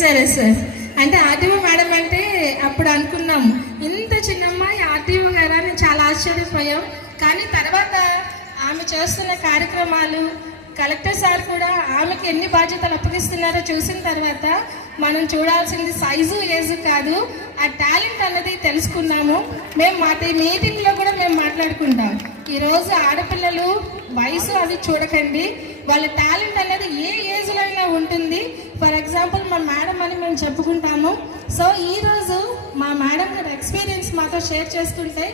Sir sir అంటే RTO madam అంటే అప్పుడు అనుకున్నాం ఇంత చిన్న అమ్మాయి ఆర్టీఓ గారా అని చాలా ఆశ్చర్యపోయాం. కానీ తర్వాత ఆమె చేస్తున్న కార్యక్రమాలు కలెక్టర్ సార్ కూడా ఆమెకి ఎన్ని బాధ్యతలు అప్పగిస్తున్నారో చూసిన తర్వాత మనం చూడాల్సింది సైజు ఏజ్ కాదు, ఆ టాలెంట్ అన్నది తెలుసుకున్నాము. మేము మా మీటింగ్లో కూడా మేము మాట్లాడుకుంటాం, ఈరోజు ఆడపిల్లలు వయసు అది చూడకండి, వాళ్ళ టాలెంట్ అనేది ఏ ఏజ్లో అయినా ఉంటుంది. ఫర్ ఎగ్జాంపుల్ మా మేడం అని మేము చెప్పుకుంటాము. సో ఈరోజు మా మేడం గారి ఎక్స్పీరియన్స్ మాతో షేర్ చేసుకుంటే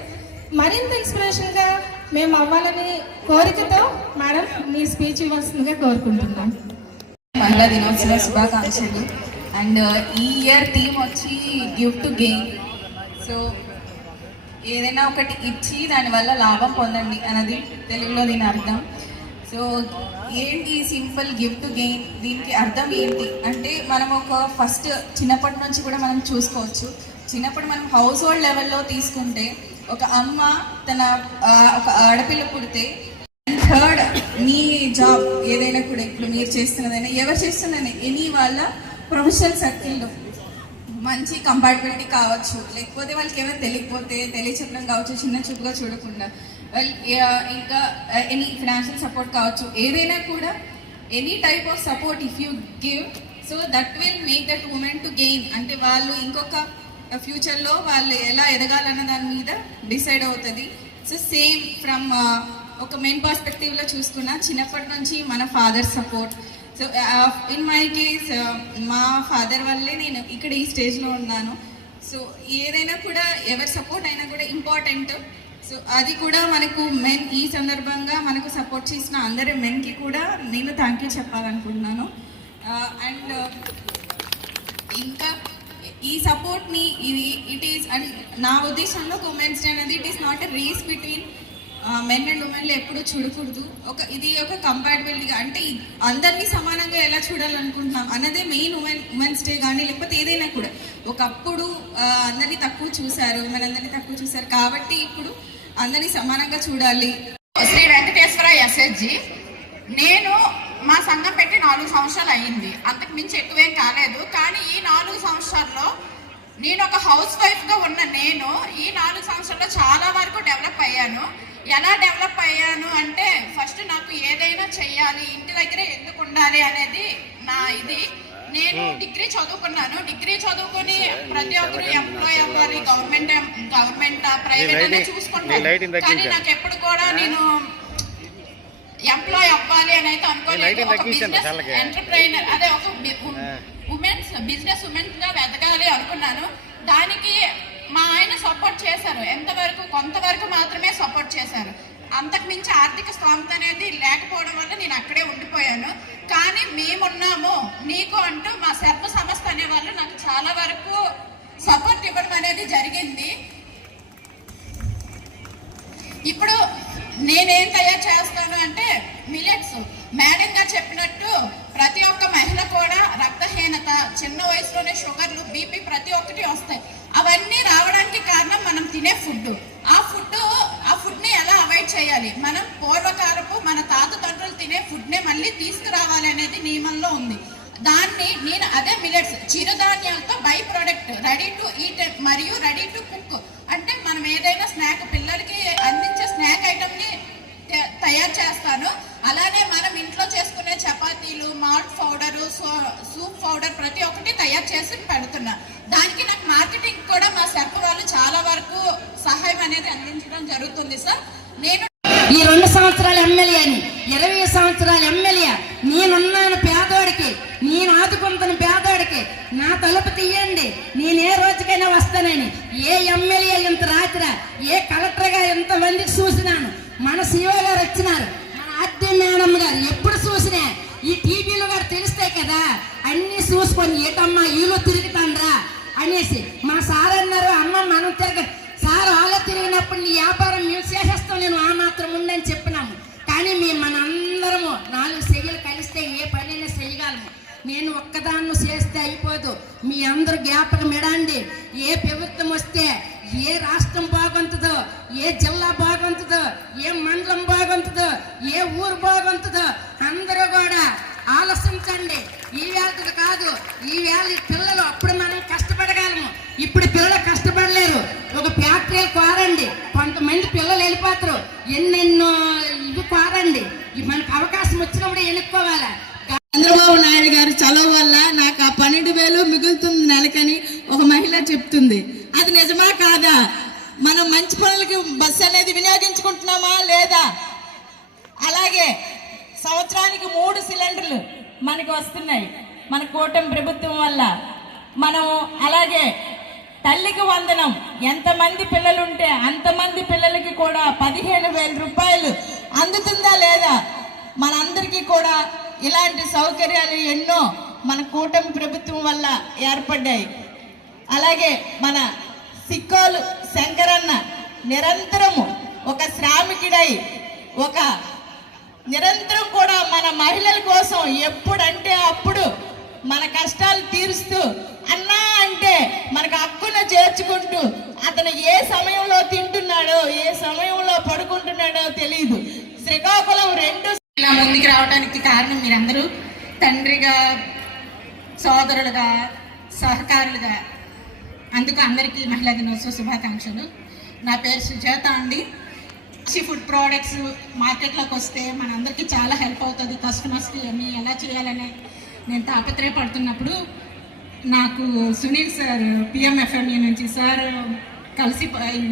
మరింత ఇన్స్పిరేషన్గా మేము అవ్వాలని కోరికతో మేడం మీ స్పీచ్ ఇవ్వాల్సిందిగా కోరుకుంటున్నాం. మహిళా దినోత్సవ శుభాకాంక్షలు. అండ్ ఈ ఇయర్ థీమ్ వచ్చి గివ్ టు గెయిన్. సో ఏదైనా ఒకటి ఇచ్చి దానివల్ల లాభం పొందండి అన్నది తెలుగులో దీని అర్థం. సో ఏంటి సింపుల్ గివ్ టు గెయిన్, దీనికి అర్థం ఏంటి అంటే మనం ఒక ఫస్ట్ చిన్నప్పటి నుంచి కూడా మనం చూసుకోవచ్చు. చిన్నప్పుడు మనం హౌస్ హోల్డ్ లెవెల్లో తీసుకుంటే ఒక అమ్మ తన ఒక ఆడపిల్ల పుడితే థర్డ్ మీ జాబ్ ఏదైనా కూడా ఇప్పుడు మీరు చేస్తున్నదైనా ఎవరు చేస్తున్నదైనా ఎనీ వాళ్ళ ప్రొఫెషనల్ సర్కిల్లో మంచి కంపాటబిలిటీ కావచ్చు, లేకపోతే వాళ్ళకి ఏమైనా తెలియచెప్పడం కావచ్చు, చిన్న చూపుగా చూడకుండా ఇంకా ఎనీ ఫినాన్షియల్ సపోర్ట్ కావచ్చు, ఏదైనా కూడా any type of support if you give, so that will make that women to gain. అంటే వాళ్ళు ఇంకొక ఫ్యూచర్లో వాళ్ళు ఎలా ఎదగాలన్న దాని మీద డిసైడ్ అవుతుంది. సో సేమ్ ఫ్రమ్ ఒక మెయిన్ పర్స్పెక్టివ్లో చూసుకున్నా చిన్నప్పటి నుంచి మన father support. So in my case మా ఫాదర్ వల్లే నేను ఇక్కడ ఈ స్టేజ్లో ఉన్నాను. సో ఏదైనా కూడా ఎవరి సపోర్ట్ అయినా కూడా ఇంపార్టెంట్. సో అది కూడా మనకు మెన్ ఈ సందర్భంగా మనకు సపోర్ట్ చేసిన అందరి మెన్కి కూడా నేను థ్యాంక్ యూ చెప్పాలనుకుంటున్నాను. అండ్ ఇంకా ఈ సపోర్ట్ని ఇట్ ఈస్ అండ్ నా ఉద్దేశంలో ఉమెన్స్ డే అనేది it is not a race between men and ఉమెన్లో ఎప్పుడూ చూడకూడదు. ఇది ఒక కంపాటబిలిటీగా అంటే అందరినీ సమానంగా ఎలా చూడాలనుకుంటున్నాం అన్నదే మెయిన్ ఉమెన్స్ డే. కానీ లేకపోతే ఏదైనా కూడా ఒకప్పుడు అందరినీ తక్కువ చూశారు, మనందరినీ తక్కువ చూశారు కాబట్టి ఇప్పుడు అందరినీ సమానంగా చూడాలి. శ్రీ వెంకటేశ్వర ఎస్ఎస్జి. నేను మా సంఘం పెట్టి 4 సంవత్సరాలు అయ్యింది, అంతకు మించి ఎక్కువేం కాలేదు. కానీ ఈ 4 సంవత్సరాల్లో నేను ఒక హౌస్ వైఫ్గా ఉన్న నేను ఈ 4 సంవత్సరాల్లో చాలా వరకు డెవలప్ అయ్యాను. ఎలా డెవలప్ అయ్యాను అంటే ఫస్ట్ నాకు ఏదైనా చెయ్యాలి, ఇంటి దగ్గరే ఎందుకు ఉండాలి అనేది నా ఇది. నేను డిగ్రీ చదువుకున్నాను, డిగ్రీ చదువుకుని ప్రతి ఒక్కరు ఎంప్లాయ్ అవ్వాలి, గవర్నమెంట్ ప్రైవేట్ అనే చూసుకుంటాను. కానీ నాకు ఎప్పుడు కూడా నేను ఎంప్లాయ్ అవ్వాలి అని అయితే అనుకోలేదు. ఒక బిజినెస్ ఎంటర్ప్రైనర్, అదే ఒక బిజినెస్ ఉమెన్ గా ఎదగాలి అనుకున్నాను. దానికి మా ఆయన సపోర్ట్ చేశారు, ఎంతవరకు కొంతవరకు మాత్రమే సపోర్ట్ చేశారు. అంతకు మించి ఆర్థిక స్థోమత అనేది లేకపోవడం వల్ల నేను అక్కడే ఉండిపోయాను. కానీ మేమున్నాము నీకు అంటూ మా సర్వ సంస్థ అనే వాళ్ళు నాకు చాలా వరకు సపోర్ట్ ఇవ్వడం అనేది జరిగింది. ఇప్పుడు నేనేం తయారు చేస్తాను అంటే మిల్లెట్స్. మేడం గారు చెప్పినట్టు ప్రతి ఒక్క మహిళ కూడా రక్తహీనత, చిన్న వయసులోనే షుగర్లు, బీపీ ప్రతి ఒక్కటి వస్తాయి. అవన్నీ రావడానికి కారణం మనం తినే ఫుడ్. ఆ ఫుడ్ని ఎలా అవాయిడ్ చేయాలి, మనం పూర్వకాలపు మన తాత తండ్రులు తినే ఫుడ్నే మళ్ళీ తీసుకురావాలి అనేది నియమంలో ఉంది. దాన్ని నేను అదే మిల్లెట్స్ చిరుధాన్యాలతో by product ready to eat మరియు రెడీ టు కుక్. అంటే మనం ఏదైనా స్నాక్ పిల్లలకి అందించే స్నాక్ ఐటమ్ని తయారు చేస్తాను. అలానే మనం ఇంట్లో చేసుకునే చపాతీలు, మాల్ట్ పౌడరు, సూప్ పౌడర్ ప్రతి ఒక్కటి తయారు చేసి పెడుతున్నా. దానికి నాకు మార్కెటింగ్ కూడా మా సర్పు వాళ్ళు చాలా వరకు సహాయం అనేది అందించడం జరుగుతుంది సార్. నేను ఈ 2 సంవత్సరాల ఎమ్మెల్యేని, 20 సంవత్సరాల ఎమ్మెల్యే నేనున్నాను పేదోడికి, నేను ఆదుకుంటున్న పేదోడికి, నా తలుపు తీయండి, నేను ఏ రోజుకైనా వస్తానని. ఏ ఎమ్మెల్యే ఇంత రాత్రి, ఏ కలెక్టర్గా ఎంతమందికి చూసినాను. మన సీఓ గారు వచ్చినారు, మన ఆర్టీ మేడం గారు ఎప్పుడు చూసినా ఈ టీవీలో కూడా తెలిస్తే కదా అన్ని చూసుకొని ఏటమ్మా వీళ్ళు తిరుగుతాండ్రా అనేసి మా సార్ అన్నారు. అమ్మ మనం సార్ వాళ్ళ తిరిగినప్పుడు నీ వ్యాపారం మేము చేసేస్తాం, నేను ఆ మాత్రం ఉందని చెప్పినాము. కానీ మేము మనందరము 4 చెయ్యలు కలిస్తే ఏ పనైనా చేయగలము. నేను ఒక్కదాన్ని చేస్తే అయిపోదు, మీ అందరూ జ్ఞాపకం ఎడండి. ఏ ప్రభుత్వం వస్తే ఏ రాష్ట్రం బాగుంటుందో, ఏ జిల్లా బాగుంటుందో, ఏ మండలం బాగుంటుందో, ఏ ఏ ఊరు బాగుంటుందో అందరూ కూడా ఆలోచించండి. ఈ వేళ కాదు, ఈ వేళ పిల్లలు అప్పుడు మనం కష్టపడగలము, ఇప్పుడు పిల్లలు కష్టపడలేరు. ఒక ఫ్యాక్టరీ కోరండి, కొంతమంది పిల్లలు వెళ్ళిపోతారు. ఎన్నెన్నో ఇవి కోరండి, మనకు అవకాశం వచ్చినప్పుడు ఎన్నుకోవాలి. చంద్రబాబు నాయుడు గారు చలవ వల్ల నాకు ఆ 12,000 మిగులుతుంది నెలకని ఒక మహిళ చెప్తుంది. అది నిజమా కాదా? మనం మంచి పనులకి బస్సు అనేది వినియోగించుకుంటున్నామా లేదా? అలాగే సంవత్సరానికి 3 సిలిండర్లు మనకు వస్తున్నాయి మన కూటమి ప్రభుత్వం వల్ల. మనం అలాగే తల్లికి వందనం, ఎంతమంది పిల్లలుంటే అంతమంది పిల్లలకి కూడా 15,000 రూపాయలు అందుతుందా లేదా? మనందరికీ కూడా ఇలాంటి సౌకర్యాలు ఎన్నో మన కూటమి ప్రభుత్వం వల్ల ఏర్పడ్డాయి. అలాగే మన సిక్కోలు శంకరన్న నిరంతరము ఒక శ్రామికుడై నిరంతరం కూడా మన మహిళల కోసం ఎప్పుడంటే అప్పుడు మన కష్టాలు తీరుస్తూ, అన్నా అంటే మనకు హక్కును చేర్చుకుంటూ, అతను ఏ సమయంలో తింటున్నాడో ఏ సమయంలో పడుకుంటున్నాడో తెలియదు. శ్రీకాకుళం 2 ఇలా ముందుకు రావడానికి కారణం మీరందరూ తండ్రిగా, సోదరులుగా, సహకారులుగా. అందుకు అందరికీ మహిళా దినోత్సవ శుభాకాంక్షలు. నా పేరు సుజాత అండి. ఫుడ్ ప్రోడక్ట్స్ మార్కెట్లోకి వస్తే మనందరికీ చాలా హెల్ప్ అవుతుంది. కస్టమర్స్కి అన్నీ ఎలా చేయాలని నేను తాపత్రయపడుతున్నప్పుడు నాకు సునీల్ సార్ పిఎంఎఫ్ఎంఈ నుంచి సార్ కలిసి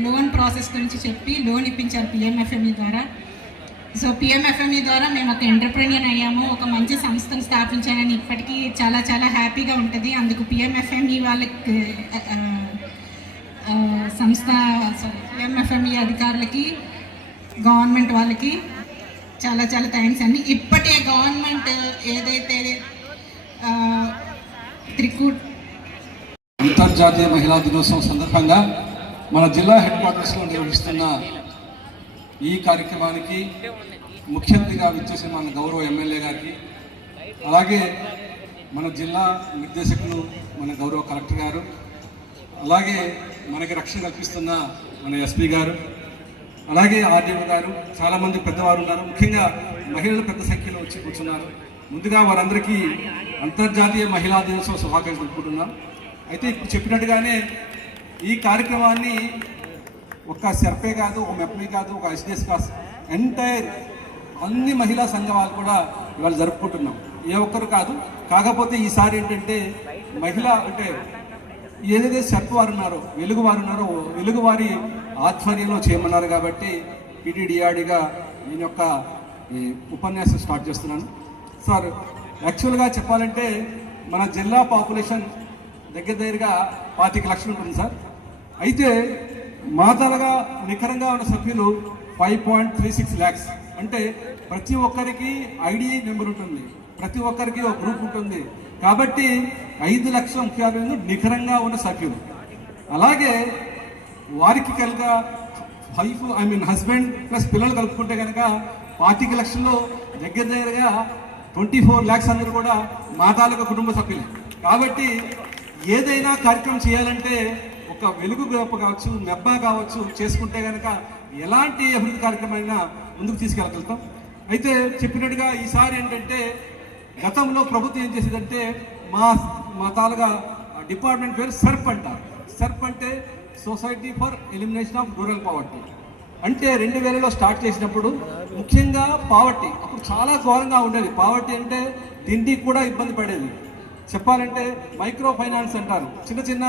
లోన్ ప్రాసెస్ గురించి చెప్పి లోన్ ఇప్పించారు పిఎంఎఫ్ఎంఈ ద్వారా. సో పిఎంఎఫ్ఎంఈ ద్వారా మేము ఒక ఎంటర్ప్రెన్యూర్ అయ్యాము, ఒక మంచి సంస్థను స్థాపించానని ఇప్పటికీ చాలా చాలా హ్యాపీగా ఉంటుంది. అందుకు పిఎంఎఫ్ఎంఈ వాళ్ళకి సంస్థ పిఎంఎఫ్ఎంఈ అధికారులకి, గవర్నమెంట్ వాళ్ళకి చాలా చాలా థ్యాంక్స్ అండి. ఇప్పటి గవర్నమెంట్ ఏదైతే అంతర్జాతీయ మహిళా దినోత్సవం సందర్భంగా మన జిల్లా హెడ్ క్వార్టర్స్లో నిర్వహిస్తున్న ఈ కార్యక్రమానికి ముఖ్య అతిథిగా విచ్చేసిన మన గౌరవ ఎమ్మెల్యే గారికి, అలాగే మన జిల్లా నిర్దేశకులు మన గౌరవ కలెక్టర్ గారు, అలాగే మనకి రక్షణ కల్పిస్తున్న మన ఎస్పీ గారు, అలాగే ఆర్డీఓ గారు, చాలామంది పెద్దవారు ఉన్నారు. ముఖ్యంగా మహిళలు పెద్ద సంఖ్యలో వచ్చి కూర్చున్నారు. ముందుగా వారందరికీ అంతర్జాతీయ మహిళా దినోత్సవ శుభాకాంక్షలు తెలుపుకుంటున్నాం. అయితే ఇప్పుడు చెప్పినట్టుగానే ఈ కార్యక్రమాన్ని ఒక సెర్పే కాదు, ఒక మెప్మే కాదు, ఒక ఎస్డిఎస్ కాదు, ఎంటైర్ అన్ని మహిళా సంఘాలు కూడా ఇవాళ జరుపుకుంటున్నాం. ఏ ఒక్కరు కాదు. కాకపోతే ఈసారి ఏంటంటే మహిళ అంటే ఏదైతే సెర్ప్ వారు ఉన్నారో, వెలుగు వారు ఉన్నారో, వెలుగు వారి ఆధ్వర్యంలో చేయమన్నారు కాబట్టి పిటిడిఆర్డిగా నేను యొక్క ఉపన్యాసం స్టార్ట్ చేస్తున్నాను. సార్, యాక్చువల్గా చెప్పాలంటే మన జిల్లా పాపులేషన్ దగ్గరగా 25 లక్షలు ఉంటుంది సార్. అయితే మాతలుగా నికరంగా ఉన్న సభ్యులు 5.36 lakhs. అంటే ప్రతి ఒక్కరికి ఐడి నెంబర్ ఉంటుంది, ప్రతి ఒక్కరికి ఒక గ్రూప్ ఉంటుంది. కాబట్టి 5,60,50,000 నికరంగా ఉన్న సభ్యులు. అలాగే వారికి కనుక హస్బెండ్ ప్లస్ పిల్లలు కలుపుకుంటే కనుక 25 లక్షల్లో దగ్గరగా 24 lakhs అందరూ కూడా మాతాలుగా కుటుంబ సభ్యులే. కాబట్టి ఏదైనా కార్యక్రమం చేయాలంటే ఒక వెలుగు గ్రూప్ కావచ్చు, మెబ్బా కావచ్చు చేసుకుంటే కనుక ఎలాంటి అభివృద్ధి కార్యక్రమైనా ముందుకు తీసుకెళ్ళగలుగుతాం. అయితే చెప్పినట్టుగా ఈసారి ఏంటంటే గతంలో ప్రభుత్వం ఏం చేసేదంటే మా తాలుగా డిపార్ట్మెంట్ పేరు సర్ప్ అంటారు. సర్ప్ అంటే society for elimination of rural poverty. అంటే 2000లో స్టార్ట్ చేసినప్పుడు ముఖ్యంగా పావర్టీ అప్పుడు చాలా ఘోరంగా ఉండేది. పావర్టీ అంటే తిండికి కూడా ఇబ్బంది పడేది. చెప్పాలంటే మైక్రో ఫైనాన్స్ అంటారు, చిన్న చిన్న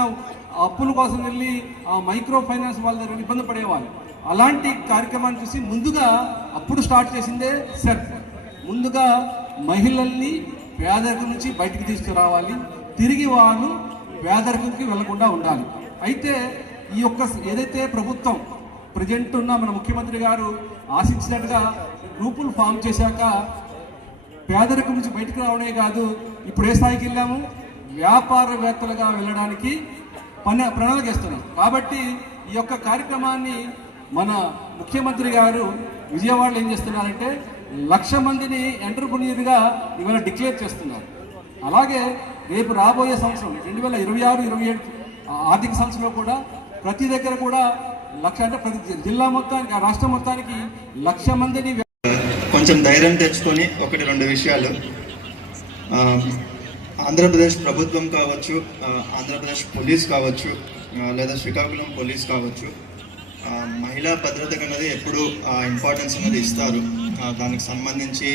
అప్పుల కోసం వెళ్ళి ఆ మైక్రో ఫైనాన్స్ వాళ్ళ దగ్గర ఇబ్బంది పడేవాళ్ళు. అలాంటి కార్యక్రమాన్ని చూసి ముందుగా అప్పుడు స్టార్ట్ చేసిందే సెర్ప్. ముందుగా మహిళల్ని పేదరికం నుంచి బయటికి తీసుకురావాలి, తిరిగి వాళ్ళు పేదరికంకి వెళ్లకుండా ఉండాలి. అయితే ఈ యొక్క ఏదైతే ప్రభుత్వం ప్రజెంట్ ఉన్న మన ముఖ్యమంత్రి గారు ఆశించినట్టుగా గ్రూపులు ఫామ్ చేశాక పేదరికం నుంచి బయటకు రావడమే కాదు, ఇప్పుడు ఏ స్థాయికి వెళ్ళాము, వ్యాపారవేత్తలుగా వెళ్ళడానికి ప్రణాళిక వేస్తున్నాం. కాబట్టి ఈ యొక్క కార్యక్రమాన్ని మన ముఖ్యమంత్రి గారు విజయవాడలో ఏం చేస్తున్నారంటే 1,00,000 మందిని ఎంటర్ప్రెన్యూర్గా ఇవాళ డిక్లేర్ చేస్తున్నారు. అలాగే రేపు రాబోయే సంవత్సరం 2026-27 ఆర్థిక సంవత్సరంలో కూడా ప్రతి దగ్గర కూడా 1,00,000 అంటే ప్రతి జిల్లా మొత్తానికి, రాష్ట్రం మొత్తానికి 1,00,000 మందిని కొంచెం ధైర్యం తెచ్చుకొని 1-2 విషయాలు. ఆంధ్రప్రదేశ్ ప్రభుత్వం కావచ్చు, ఆంధ్రప్రదేశ్ పోలీస్ కావచ్చు, లేదా శ్రీకాకుళం పోలీస్ కావచ్చు, మహిళా భద్రతకు అనేది ఎప్పుడు ఇంపార్టెన్స్ అనేది ఇస్తారు. దానికి సంబంధించి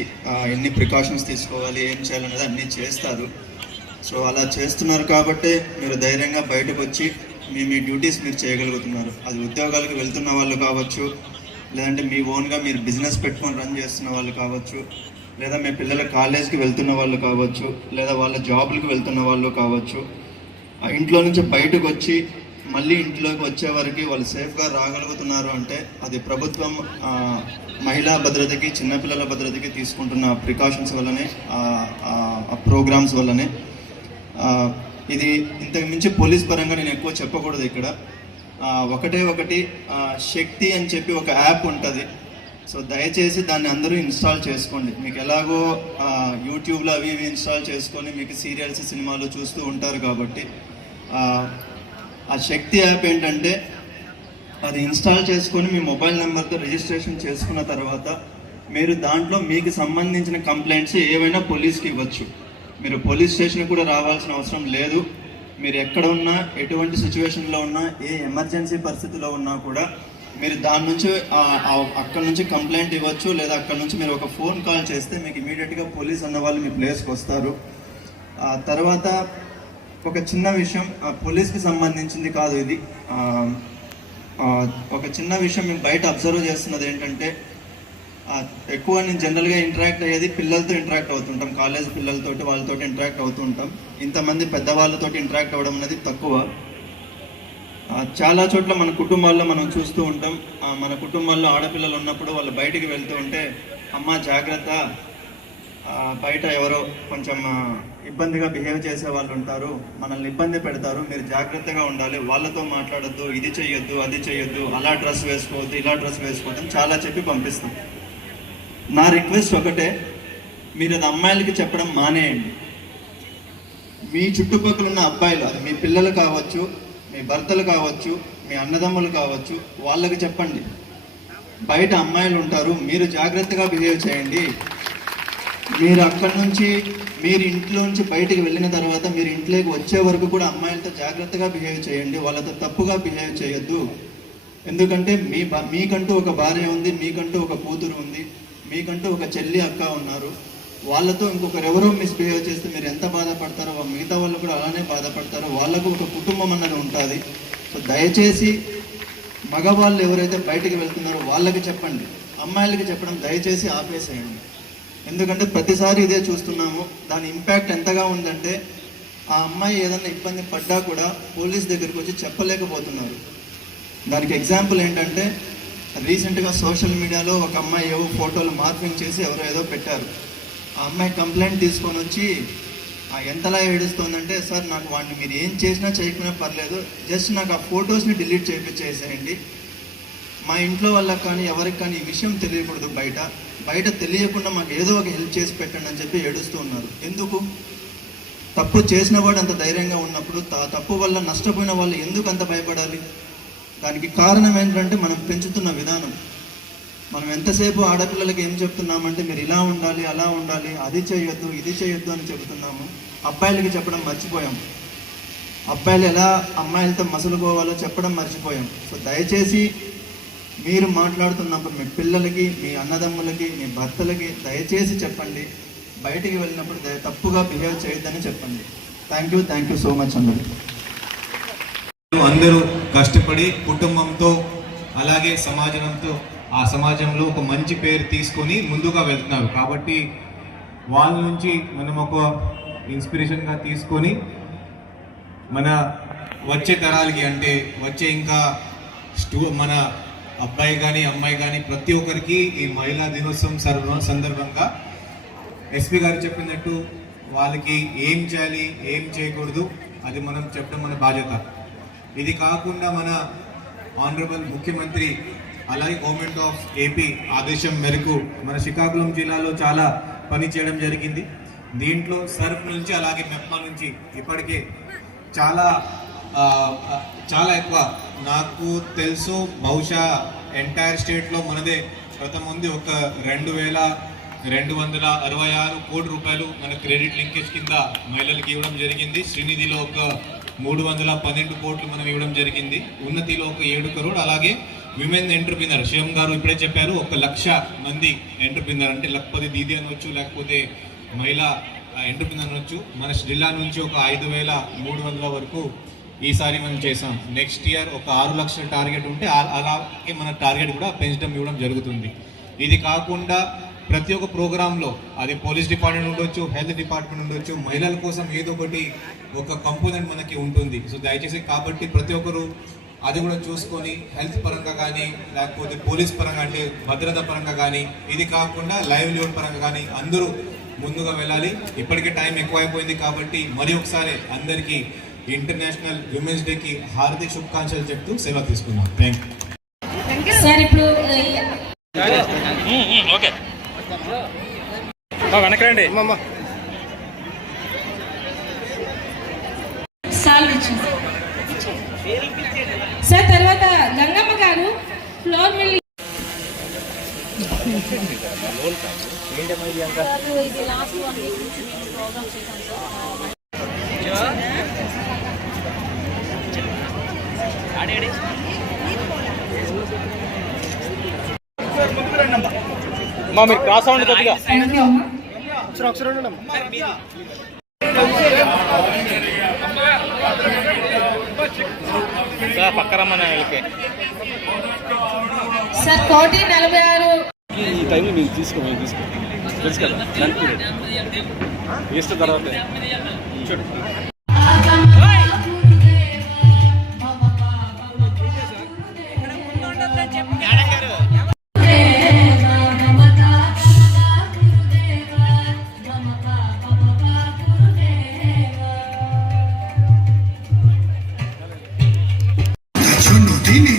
ఎన్ని ప్రికాషన్స్ తీసుకోవాలి, ఏం చేయాలనేది అన్నీ చేస్తారు. సో అలా చేస్తున్నారు కాబట్టి మీరు ధైర్యంగా బయటకు వచ్చి మీ డ్యూటీస్ మీరు చేయగలుగుతున్నారు. అది ఉద్యోగాలకు వెళ్తున్న వాళ్ళు కావచ్చు, లేదంటే మీ ఓన్గా మీరు బిజినెస్ పెట్టుకొని రన్ చేస్తున్న వాళ్ళు కావచ్చు, లేదా మీ పిల్లల కాలేజ్కి వెళ్తున్న వాళ్ళు కావచ్చు, లేదా వాళ్ళ జాబ్లకు వెళ్తున్న వాళ్ళు కావచ్చు. ఆ ఇంట్లో నుంచి బయటకు వచ్చి మళ్ళీ ఇంట్లోకి వచ్చే వరకు వాళ్ళు సేఫ్గా రాగలుగుతున్నారు అంటే అది ప్రభుత్వం మహిళా భద్రతకి, చిన్నపిల్లల భద్రతకి తీసుకుంటున్న ప్రికాషన్స్ వల్లనే, ఆ ప్రోగ్రామ్స్ వల్లనే. ఇది ఇంతకు మించి పోలీస్ పరంగా నేను ఎక్కువ చెప్పకూడదు ఇక్కడ. ఒకటి శక్తి అని చెప్పి ఒక యాప్ ఉంటుంది. సో దయచేసి దాన్ని అందరూ ఇన్స్టాల్ చేసుకోండి. మీకు ఎలాగో యూట్యూబ్లో అవి ఇన్స్టాల్ చేసుకొని మీకు సీరియల్స్, సినిమాలు చూస్తూ ఉంటారు కాబట్టి ఆ శక్తి యాప్ ఏంటంటే అది ఇన్స్టాల్ చేసుకొని మీ మొబైల్ నెంబర్తో రిజిస్ట్రేషన్ చేసుకున్న తర్వాత మీరు దాంట్లో మీకు సంబంధించిన కంప్లైంట్స్ ఏవైనా పోలీస్కి ఇవ్వచ్చు. మీరు పోలీస్ స్టేషన్కి కూడా రావాల్సిన అవసరం లేదు. మీరు ఎక్కడ ఉన్నా, ఎటువంటి సిచ్యువేషన్లో ఉన్నా, ఏ ఎమర్జెన్సీ పరిస్థితిలో ఉన్నా కూడా మీరు దాని నుంచి అక్కడ నుంచి కంప్లైంట్ ఇవ్వచ్చు, లేదా అక్కడ నుంచి మీరు ఒక ఫోన్ కాల్ చేస్తే మీకు ఇమీడియట్గా పోలీస్ అన్న వాళ్ళు మీ ప్లేస్కి వస్తారు. తర్వాత ఒక చిన్న విషయం, పోలీస్కి సంబంధించింది కాదు ఇది. ఒక చిన్న విషయం మేము బయట అబ్జర్వ్ చేస్తున్నది ఏంటంటే, ఎక్కువ నేను జనరల్గా ఇంటరాక్ట్ అయ్యేది పిల్లలతో ఇంటరాక్ట్ అవుతుంటాం, కాలేజ్ పిల్లలతోటి, వాళ్ళతో ఇంటరాక్ట్ అవుతూ ఉంటాం. ఇంతమంది పెద్దవాళ్ళతో ఇంటరాక్ట్ అవ్వడం అనేది తక్కువ. చాలా చోట్ల మన కుటుంబాల్లో మనం చూస్తూ ఉంటాం. మన కుటుంబాల్లో ఆడపిల్లలు ఉన్నప్పుడు వాళ్ళు బయటికి వెళ్తూ ఉంటే, అమ్మ జాగ్రత్త, బయట ఎవరో కొంచెం ఇబ్బందిగా బిహేవ్ చేసే వాళ్ళు ఉంటారు, మనల్ని ఇబ్బంది పెడతారు, మీరు జాగ్రత్తగా ఉండాలి, వాళ్ళతో మాట్లాడొద్దు, ఇది చెయ్యొద్దు, అది చెయ్యొద్దు, అలా డ్రెస్ వేసుకోవద్దు, ఇలా డ్రెస్ వేసుకోవద్దు అని చాలా చెప్పి పంపిస్తాం. నా రిక్వెస్ట్ ఒకటే, మీరు అది అమ్మాయిలకి చెప్పడం మానేయండి. మీ చుట్టుపక్కల ఉన్న అబ్బాయిలు, అది మీ పిల్లలు కావచ్చు, మీ భర్తలు కావచ్చు, మీ అన్నదమ్ములు కావచ్చు, వాళ్ళకి చెప్పండి. బయట అమ్మాయిలు ఉంటారు, మీరు జాగ్రత్తగా బిహేవ్ చేయండి. మీరు అక్కడి నుంచి, మీరు ఇంట్లో నుంచి బయటికి వెళ్ళిన తర్వాత మీరు ఇంట్లోకి వచ్చే వరకు కూడా అమ్మాయిలతో జాగ్రత్తగా బిహేవ్ చేయండి, వాళ్ళతో తప్పుగా బిహేవ్ చేయొద్దు. ఎందుకంటే మీకంటూ ఒక భార్య ఉంది, మీకంటూ ఒక కూతురు ఉంది, మీకంటూ ఒక చెల్లి, అక్క ఉన్నారు. వాళ్ళతో ఇంకొకరెవరో మిస్బిహేవ్ చేస్తే మీరు ఎంత బాధపడతారో మిగతా వాళ్ళు కూడా అలానే బాధపడతారు. వాళ్ళకు ఒక కుటుంబం అన్నది ఉంటుంది. సో దయచేసి మగవాళ్ళు ఎవరైతే బయటికి వెళ్తున్నారో వాళ్ళకి చెప్పండి, అమ్మాయిలకి చెప్పడం దయచేసి ఆపేసేయండి. ఎందుకంటే ప్రతిసారి ఇదే చూస్తున్నాము. దాని ఇంపాక్ట్ ఎంతగా ఉందంటే, ఆ అమ్మాయి ఏదైనా ఇబ్బంది పడ్డా కూడా పోలీస్ దగ్గరికి వచ్చి చెప్పలేకపోతున్నారు. దానికి ఎగ్జాంపుల్ ఏంటంటే, రీసెంట్గా సోషల్ మీడియాలో ఒక అమ్మాయి ఏవో ఫోటోలు మార్పింగ్ చేసి ఎవరో ఏదో పెట్టారు. ఆ అమ్మాయి కంప్లైంట్ తీసుకొని వచ్చి ఎంతలా ఏడుస్తుందంటే, సార్ నాకు వాడిని మీరు ఏం చేసినా చేయకపోయినా పర్లేదు, జస్ట్ నాకు ఆ ఫొటోస్ని డిలీట్ చేయించేసేయండి, మా ఇంట్లో వాళ్ళకి కానీ ఎవరికి కానీ ఈ విషయం తెలియకూడదు, బయట తెలియకుండా మాకు ఏదో ఒక హెల్ప్ చేసి పెట్టండి అని చెప్పి ఏడుస్తూ ఉన్నారు. ఎందుకు? తప్పు చేసిన వాడు అంత ధైర్యంగా ఉన్నప్పుడు తప్పు వల్ల నష్టపోయిన వాళ్ళు ఎందుకు అంత భయపడాలి? దానికి కారణం ఏంటంటే మనం పెంచుతున్న విధానం. మనం ఎంతసేపు ఆడపిల్లలకి ఏం చెప్తున్నామంటే, మీరు ఇలా ఉండాలి, అలా ఉండాలి, అది చేయొద్దు, ఇది చేయొద్దు అని చెబుతున్నాము. అబ్బాయిలకి చెప్పడం మర్చిపోయాం. అబ్బాయిలు ఎలా అమ్మాయిలతో మసులుకోవాలో చెప్పడం మర్చిపోయాం. సో దయచేసి మీరు మాట్లాడుతున్నప్పుడు మీ పిల్లలకి, మీ అన్నదమ్ములకి, మీ భర్తలకి దయచేసి చెప్పండి, బయటికి వెళ్ళినప్పుడు తప్పుగా బిహేవ్ చేయొద్దని చెప్పండి. థ్యాంక్ యూ సో మచ్ అందరూ కష్టపడి కుటుంబంతో అలాగే ఆ సమాజంలో ఒక మంచి పేరు తీసుకొని ముందుగా వెళ్తున్నారు. కాబట్టి వాళ్ళ నుంచి మనం ఒక ఇన్స్పిరేషన్గా తీసుకొని మన వచ్చే తరాలకి, అంటే వచ్చే ఇంకా మన అబ్బాయి కానీ అమ్మాయి కానీ ప్రతి ఒక్కరికి ఈ మహిళా దినోత్సవం సందర్భంగా ఎస్పీ గారు చెప్పినట్టు వాళ్ళకి ఏం చేయాలి, ఏం చేయకూడదు అది మనం చెప్పడం మన బాధ్యత. ఇది కాకుండా మన ఆనరబుల్ ముఖ్యమంత్రి అలాగే గవర్నమెంట్ ఆఫ్ ఏపీ ఆదేశం మేరకు మన శ్రీకాకుళం జిల్లాలో చాలా పని చేయడం జరిగింది. దీంట్లో సర్ఫ్ నుంచి అలాగే మెప్మా నుంచి ఇప్పటికే చాలా ఎక్కువ, నాకు తెలుసు బహుశా ఎంటైర్ స్టేట్లో మనదే ప్రథమ ఉంది. ఒక 266 కోటి రూపాయలు మన క్రెడిట్ లింకేజ్ కింద మహిళలకు ఇవ్వడం జరిగింది. శ్రీనిధిలో ఒక 312 కోట్లు మనం ఇవ్వడం జరిగింది. ఉన్నతిలో ఒక 7 crore. అలాగే విమెన్ ఎంటర్ప్రినర్ శివం గారు ఇప్పుడే చెప్పారు, 1,00,000 మంది ఎంటర్ప్రినర్ అంటే లక్పతి దీది అనవచ్చు, లేకపోతే మహిళా ఎంటర్ప్రినర్ అనవచ్చు. మన జిల్లా నుంచి ఒక 5,300 వరకు ఈసారి మనం చేసాం. నెక్స్ట్ ఇయర్ ఒక 6 లక్షల టార్గెట్ ఉంటే అలాగే మన టార్గెట్ కూడా పెంచడం ఇవ్వడం జరుగుతుంది. ఇది కాకుండా ప్రతి ఒక్క ప్రోగ్రాంలో అది పోలీస్ డిపార్ట్మెంట్ ఉండొచ్చు, హెల్త్ డిపార్ట్మెంట్ ఉండొచ్చు, మహిళల కోసం ఏదో ఒకటి ఒక కంపోనెంట్ మనకి ఉంటుంది. సో దయచేసి కాబట్టి ప్రతి ఒక్కరు అది కూడా చూసుకొని హెల్త్ పరంగా కానీ, లేకపోతే పోలీస్ పరంగా అంటే భద్రత పరంగా కానీ, ఇది కాకుండా లైవ్లీహుడ్ పరంగా కానీ అందరూ ముందుగా వెళ్ళాలి. ఇప్పటికే టైం ఎక్కువైపోయింది కాబట్టి మరి ఒకసారి అందరికీ ఇంటర్నేషనల్ విమెన్స్ డేకి హార్దిక శుభాకాంక్షలు చెప్తూ సెలవు తీసుకున్నాం. Thank you. సార్ ఇప్పుడు వెనకరండి. సార్ తర్వాత గంగమ్మ గారు ఫ్లోర్ మిల్ మీరు క్రాస్ అవ్వండి కొద్దిగా. పక్క రమ్మని సార్ 1,46 ఈ టైంలో మీరు తీసుకో తెలుసు కదా వేస్తే తర్వాత చూడు. Yo no tiene